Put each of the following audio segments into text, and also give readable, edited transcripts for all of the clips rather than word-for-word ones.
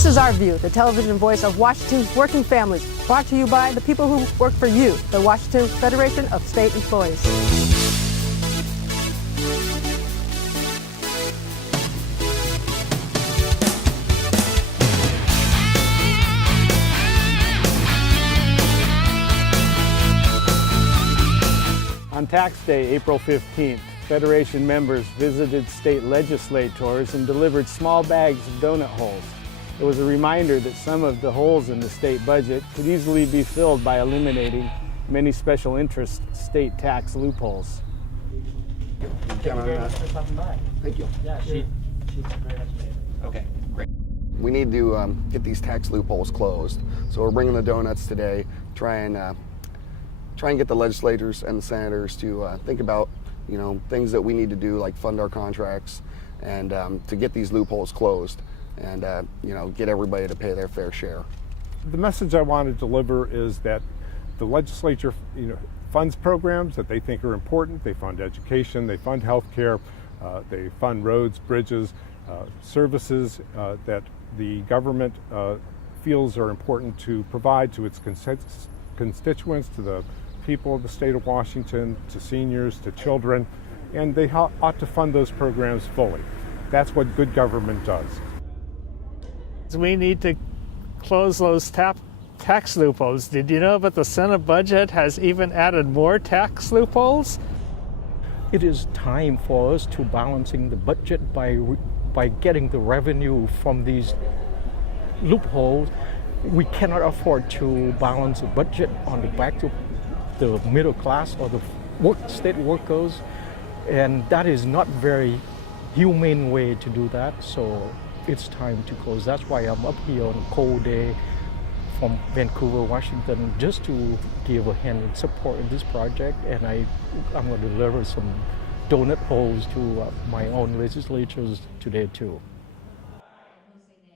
This is Our View, the television voice of Washington's working families, brought to you by the people who work for you, the Washington Federation of State Employees. On tax day, April 15th, Federation members visited state legislators and delivered small bags of donut holes. It was a reminder that some of the holes in the state budget could easily be filled by eliminating many special interest state tax loopholes. Thank you very much for stopping by. Thank you. Yeah, she's very much made. Okay, great. We need to get these tax loopholes closed. So we're bringing the donuts today, try and get the legislators and the senators to think about, things that we need to do, like fund our contracts, and to get these loopholes closed, and get everybody to pay their fair share. The message I want to deliver is that the legislature, funds programs that they think are important. They fund education, they fund health care, they fund roads, bridges, services that the government feels are important to provide to its constituents, to the people of the state of Washington, to seniors, to children, and they ought to fund those programs fully. That's what good government does. We need to close those tax loopholes. Did you know that the Senate budget has even added more tax loopholes? It is time for us to balancing the budget by getting the revenue from these loopholes. We cannot afford to balance the budget on the back of the middle class or the state workers, and that is not very humane way to do that. So it's time to close. That's why I'm up here on a cold day from Vancouver, Washington, just to give a hand and support in this project. And I'm going to deliver some donut holes to my own legislators today too.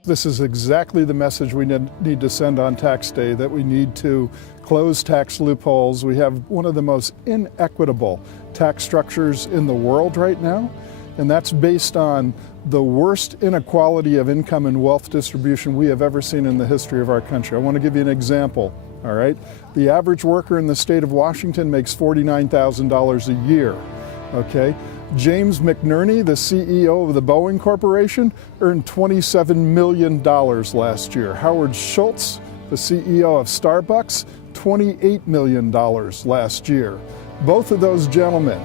This is exactly the message we need to send on tax day, that we need to close tax loopholes. We have one of the most inequitable tax structures in the world right now, and that's based on the worst inequality of income and wealth distribution we have ever seen in the history of our country. I want to give you an example, all right? The average worker in the state of Washington makes $49,000 a year, okay? James McNerney, the CEO of the Boeing Corporation, earned $27 million last year. Howard Schultz, the CEO of Starbucks, $28 million last year. Both of those gentlemen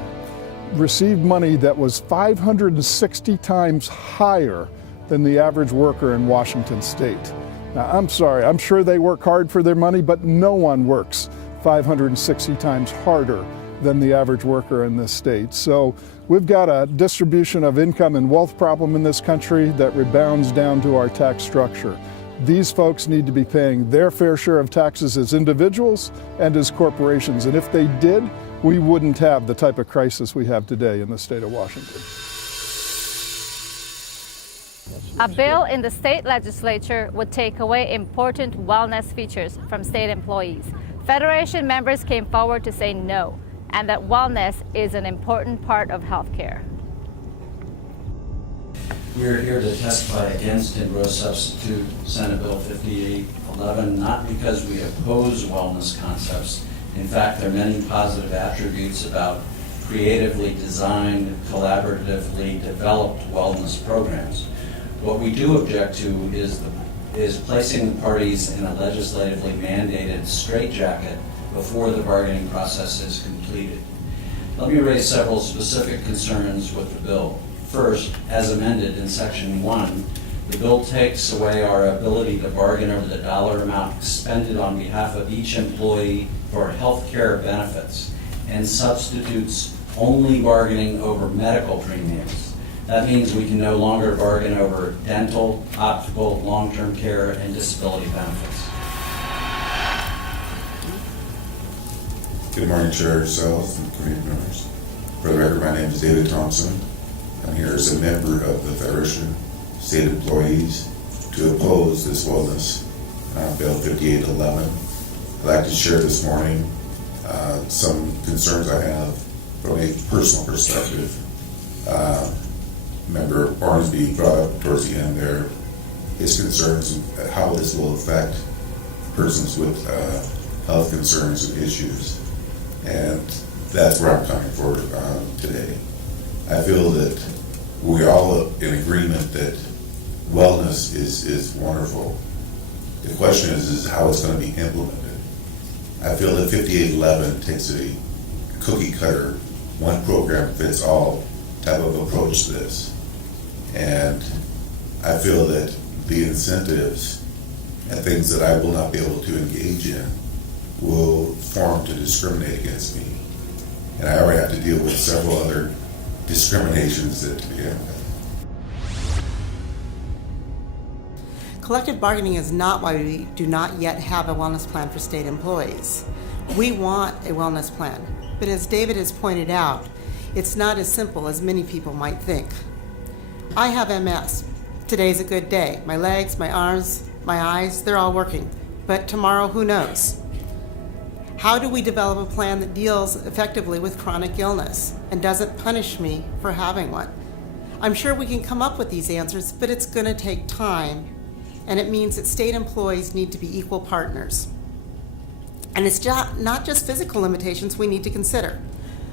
received money that was 560 times higher than the average worker in Washington state. Now, I'm sorry, I'm sure they work hard for their money, but no one works 560 times harder than the average worker in this state. So we've got a distribution of income and wealth problem in this country that rebounds down to our tax structure. These folks need to be paying their fair share of taxes as individuals and as corporations. And if they did, we wouldn't have the type of crisis we have today in the state of Washington. A bill in the state legislature would take away important wellness features from state employees. Federation members came forward to say no, and that wellness is an important part of health care. We are here to testify against and gross substitute Senate Bill 5811, not because we oppose wellness concepts. In fact, there are many positive attributes about creatively designed, collaboratively developed wellness programs. What we do object to is placing the parties in a legislatively mandated straitjacket before the bargaining process is completed. Let me raise several specific concerns with the bill. First, as amended in Section 1, the bill takes away our ability to bargain over the dollar amount expended on behalf of each employee for health care benefits and substitutes only bargaining over medical premiums. That means we can no longer bargain over dental, optical, long-term care, and disability benefits. Good morning, Chair, yourselves, and committee members. For the record, my name is David Thompson. I'm here as a member of the Federation of State Employees to oppose this wellness Bill 5811. I'd like to share this morning some concerns I have from a personal perspective. Member Barnesby brought up towards the end there his concerns and how this will affect persons with health concerns and issues. And that's where I'm coming for today. I feel that we're all in agreement that wellness is wonderful. The question is how it's going to be implemented. I feel that 5811 takes a cookie cutter, one program fits all type of approach to this. And I feel that the incentives and things that I will not be able to engage in will form to discriminate against me. And I already have to deal with several other discriminations that to begin with. Collective bargaining is not why we do not yet have a wellness plan for state employees. We want a wellness plan, but as David has pointed out, it's not as simple as many people might think. I have MS. Today's a good day. My legs, my arms, my eyes, they're all working. But tomorrow, who knows? How do we develop a plan that deals effectively with chronic illness and doesn't punish me for having one? I'm sure we can come up with these answers, but it's going to take time. And it means that state employees need to be equal partners. And it's not just physical limitations we need to consider.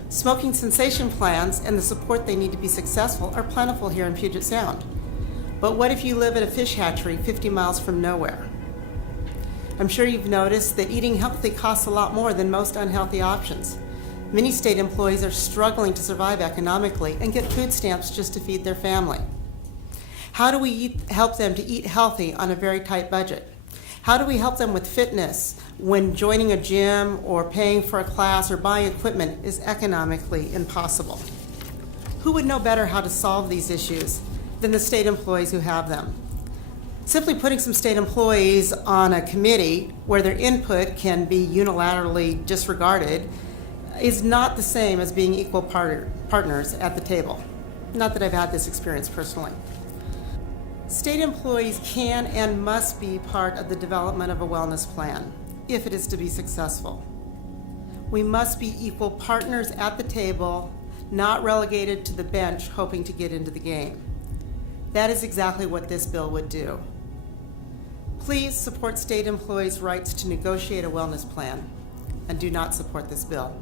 Smoking cessation plans and the support they need to be successful are plentiful here in Puget Sound. But what if you live at a fish hatchery 50 miles from nowhere? I'm sure you've noticed that eating healthy costs a lot more than most unhealthy options. Many state employees are struggling to survive economically and get food stamps just to feed their family. How do we help them to eat healthy on a very tight budget? How do we help them with fitness when joining a gym or paying for a class or buying equipment is economically impossible? Who would know better how to solve these issues than the state employees who have them? Simply putting some state employees on a committee where their input can be unilaterally disregarded is not the same as being equal partners at the table. Not that I've had this experience personally. State employees can and must be part of the development of a wellness plan if it is to be successful. We must be equal partners at the table, not relegated to the bench hoping to get into the game. That is exactly what this bill would do. Please support state employees' rights to negotiate a wellness plan and do not support this bill.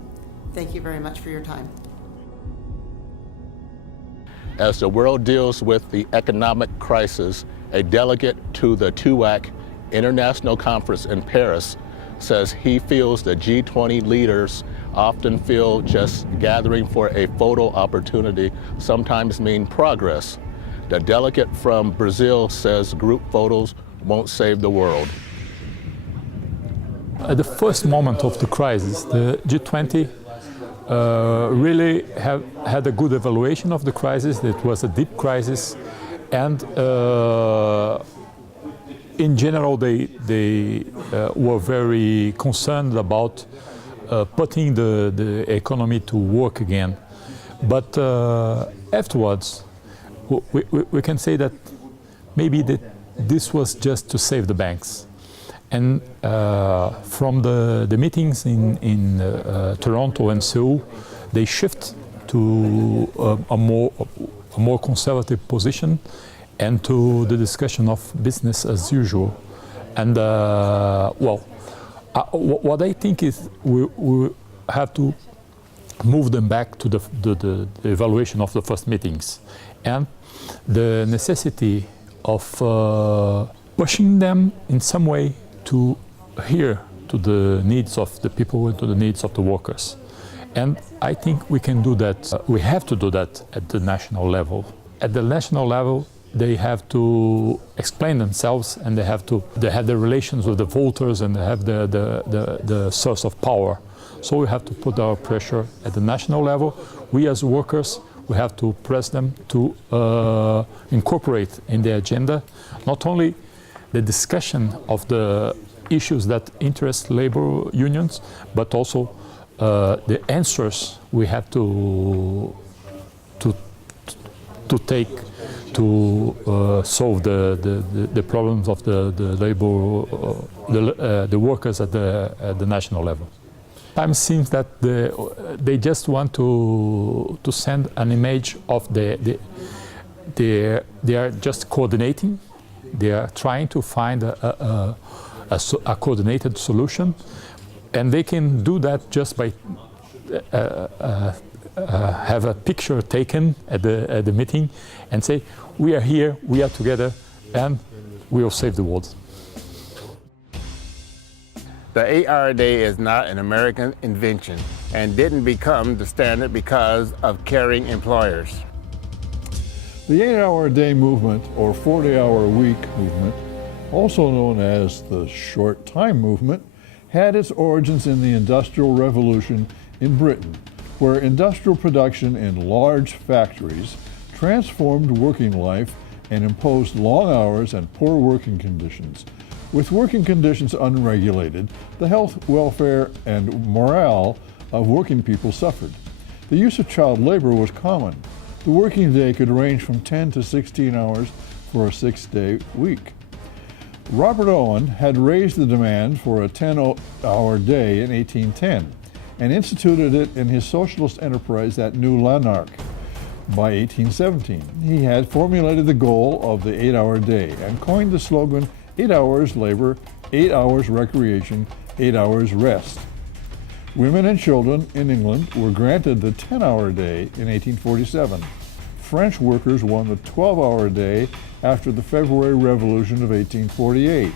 Thank you very much for your time. As the world deals with the economic crisis, a delegate to the TUAC International Conference in Paris says he feels the G20 leaders often feel just gathering for a photo opportunity sometimes mean progress. The delegate from Brazil says group photos won't save the world. At the first moment of the crisis, the G20 really had a good evaluation of the crisis. It was a deep crisis, and in general they were very concerned about putting the economy to work again. But afterwards, we can say that maybe this was just to save the banks. And from the meetings in Toronto and Seoul, they shift to a more conservative position and to the discussion of business as usual. And what I think is we have to move them back to the evaluation of the first meetings and the necessity of pushing them in some way to adhere to the needs of the people and to the needs of the workers. And I think we can do that. We have to do that at the national level. At the national level, they have to explain themselves, and they have the relations with the voters, and they have the source of power. So we have to put our pressure at the national level. We as workers, we have to press them to incorporate in the agenda not only the discussion of the issues that interest labor unions, but also the answers we have to take to solve the problems of the labor, the workers at the national level. Sometimes it seems that they just want to send an image of they are just coordinating, They are trying to find a coordinated solution, and they can do that just by have a picture taken at the meeting and say, we are here, we are together, and we will save the world. The 8-hour day is not an American invention and didn't become the standard because of caring employers. The 8-hour day movement, or 40-hour week movement, also known as the short time movement, had its origins in the Industrial Revolution in Britain, where industrial production in large factories transformed working life and imposed long hours and poor working conditions. With working conditions unregulated, the health, welfare, and morale of working people suffered. The use of child labor was common. The working day could range from 10 to 16 hours for a 6-day week. Robert Owen had raised the demand for a 10-hour day in 1810 and instituted it in his socialist enterprise at New Lanark. By 1817, he had formulated the goal of the 8-hour day and coined the slogan, 8 hours labor, 8 hours recreation, 8 hours rest. Women and children in England were granted the 10-hour day in 1847. French workers won the 12-hour day after the February Revolution of 1848.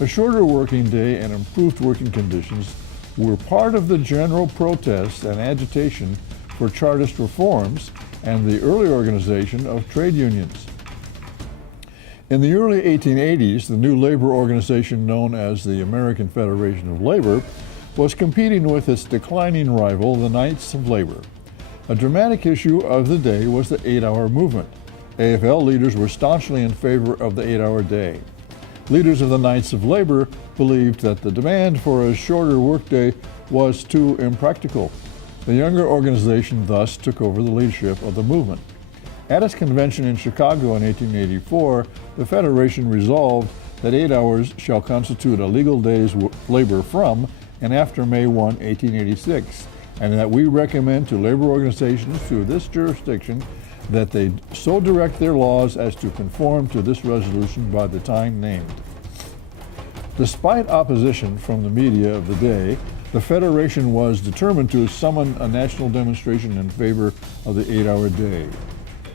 A shorter working day and improved working conditions were part of the general protests and agitation for Chartist reforms and the early organization of trade unions. In the early 1880s, the new labor organization known as the American Federation of Labor was competing with its declining rival, the Knights of Labor. A dramatic issue of the day was the 8-hour movement. AFL leaders were staunchly in favor of the 8-hour day. Leaders of the Knights of Labor believed that the demand for a shorter workday was too impractical. The younger organization thus took over the leadership of the movement. At its convention in Chicago in 1884, the Federation resolved that 8 hours shall constitute a legal day's labor from and after May 1, 1886, and that we recommend to labor organizations through this jurisdiction that they so direct their laws as to conform to this resolution by the time named. Despite opposition from the media of the day, the Federation was determined to summon a national demonstration in favor of the 8-hour day.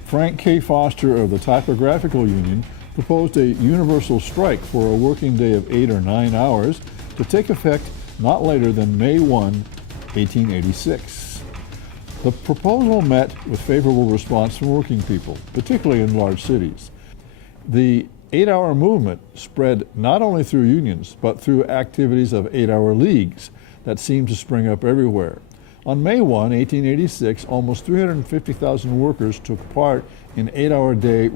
Frank K. Foster of the Typographical Union proposed a universal strike for a working day of 8 or 9 hours to take effect not later than May 1, 1886. The proposal met with favorable response from working people, particularly in large cities. The 8-hour movement spread not only through unions, but through activities of 8-hour leagues that seemed to spring up everywhere. On May 1, 1886, almost 350,000 workers took part in 8-hour day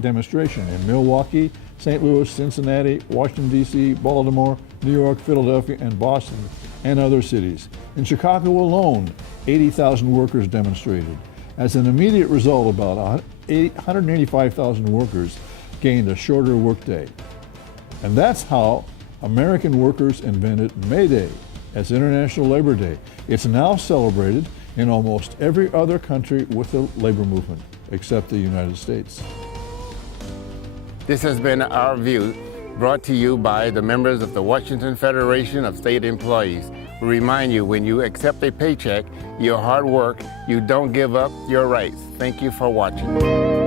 demonstration in Milwaukee, St. Louis, Cincinnati, Washington, D.C., Baltimore, New York, Philadelphia, and Boston, and other cities. In Chicago alone, 80,000 workers demonstrated. As an immediate result, about 185,000 workers gained a shorter workday. And that's how American workers invented May Day as International Labor Day. It's now celebrated in almost every other country with a labor movement, except the United States. This has been Our View, brought to you by the members of the Washington Federation of State Employees. We remind you, when you accept a paycheck, your hard work, you don't give up your rights. Thank you for watching.